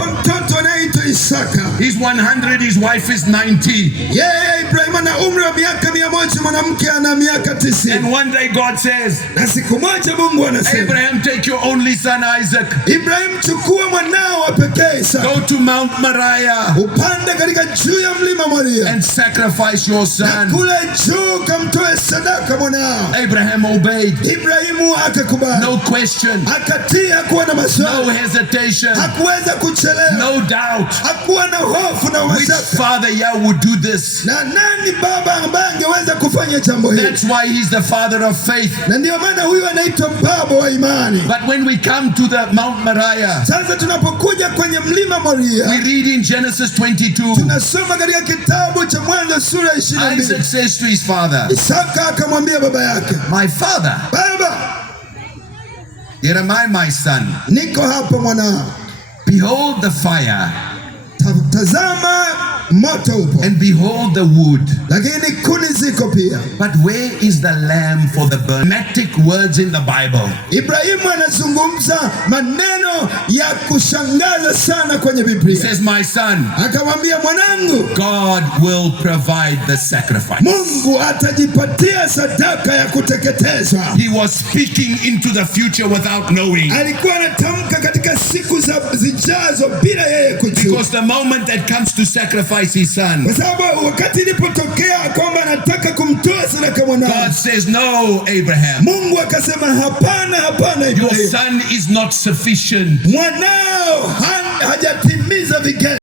akampa mtoto anaitwa Isaka. He's 100, his wife is 90. Yeye Ibrahim ana umri wa miaka 100, mwanamke ana miaka 90. And one day God says, na siku moja Mungu anasema, Abraham, take your only son Isaac. Ibrahim, chukua mwanao wa pekee Isaka. Go to Mount Moriah. Upande katika juu ya mlima Moria. And sacrifice your son. Na kule juu kamtoe sadaka mwanao. Abraham obeyed. Ibrahimu akakubali. No question. Akatii, hakuwa na maswali. No hesitation. Hakuweza kuchelewa. No doubt. Hakuwa na hofu na mashaka. Which father would do this? Na nani baba ambaye angeweza kufanya jambo hili? That's why he's the father of faith. Na ndio maana huyu anaitwa baba wa imani. But when we come to the Mount Moriah, sasa tunapokuja kwenye mlima Moria, we read in Genesis 22. Tunasoma katika kitabu cha Mwanzo sura 22. Isaac says to his father, Isaka akamwambia baba yake, my father. Baba. Here am I, my son. Niko hapa mwanao. Behold the fire. Tazama moto upo. And behold the wood. Lakini kuni ziko pia. But where is the lamb for the burnt? Dramatic words in the Bible. Ibrahimu anazungumza maneno ya kushangaza sana kwenye Biblia. He says, my son. Akamwambia, mwanangu, God will provide the sacrifice. Mungu atajipatia sadaka ya kuteketezwa. He was speaking into the future without knowing. Alikuwa anatamka katika siku zijazo bila yeye kujua. Because the moment that comes to sacrifice his son, kwa sababu wakati ilipotokea kwamba anataka kumtoa sadaka mwanao, God says, no, Abraham. Mungu akasema, hapana, hapana Ibrahim. Your son is not sufficient. Mwanao hajatimiza vigezo.